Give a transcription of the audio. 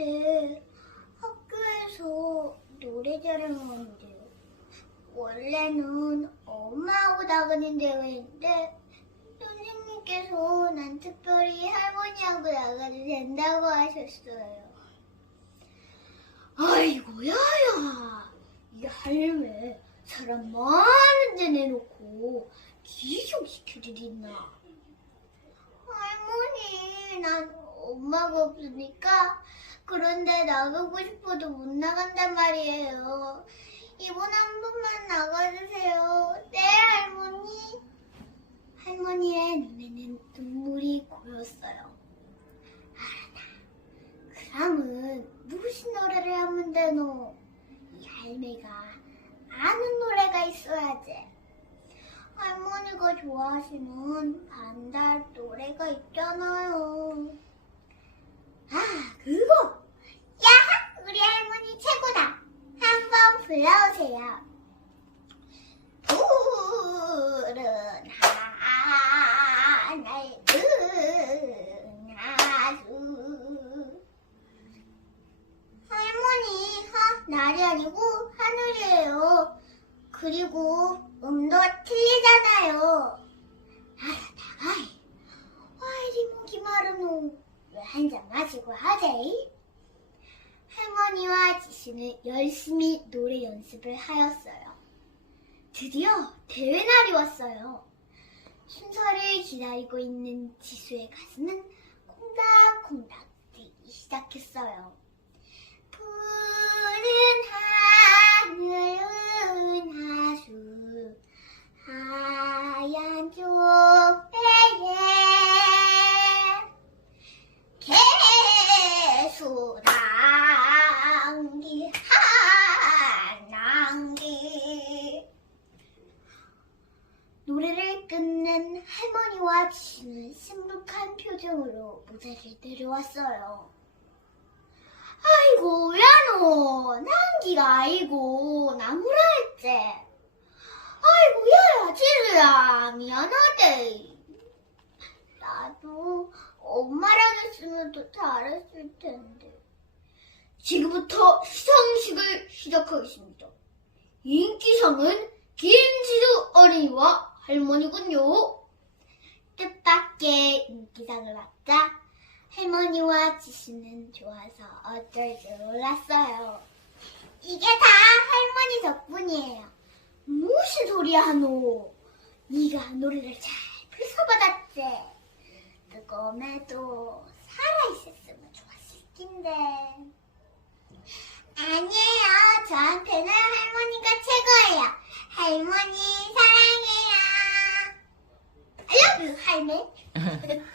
때 학교에서 노래자랑 하는데요. 원래는 엄마하고 나가는 대회인데 선생님께서 난 특별히 할머니하고 나가도 된다고 하셨어요. 아이고 야야 이 할매 사람 많은 데 내놓고 있나? 할머니 난 엄마가 없으니까 그런데 나가고 싶어도 못 나간단 말이에요. 이번 한 번만 나가주세요. 네 할머니. 할머니의 눈에는 눈물이 고였어요. 알았다. 그럼은 무슨 노래를 하면 되노? 이 할매가 아는 노래가 있어야지. 할머니가 좋아하시는 반달 노래가 있잖아요. 아, 그거! 야! 우리 할머니 최고다! 한번 불러오세요. 푸른 하늘 나수 할머니, 하, 날이 아니고 하늘이에요. 그리고 음도 틀리잖아요. 알았다, 아이. 아이, 목이 마르노. 왜 한 잔 마시고 하재? 할머니와 지수는 열심히 노래 연습을 하였어요. 드디어 대회 날이 왔어요. 순서를 기다리고 있는 지수의 가슴은 콩닥콩닥 뛰기 시작했어요. 할머니와 지수는 심각한 표정으로 무대를 내려왔어요. 아이고, 야 너, 난기가 아이고, 나무라 했지. 아이고, 야야, 지수야, 미안하대. 나도 엄마랑 했으면 더 잘했을 텐데. 지금부터 시상식을 시작하겠습니다. 인기상은 김지수 어린이와 할머니군요. 뜻밖의 인기상을 받자 할머니와 지수는 좋아서 어쩔 줄 몰랐어요. 이게 다 할머니 덕분이에요. 무슨 소리야 하노? 네가 노래를 잘 불러받았지. 뜨거움에도 살아있었으면 좋았을 텐데. 아니에요. 저한테는 할머니가 최고예요. 할머니 사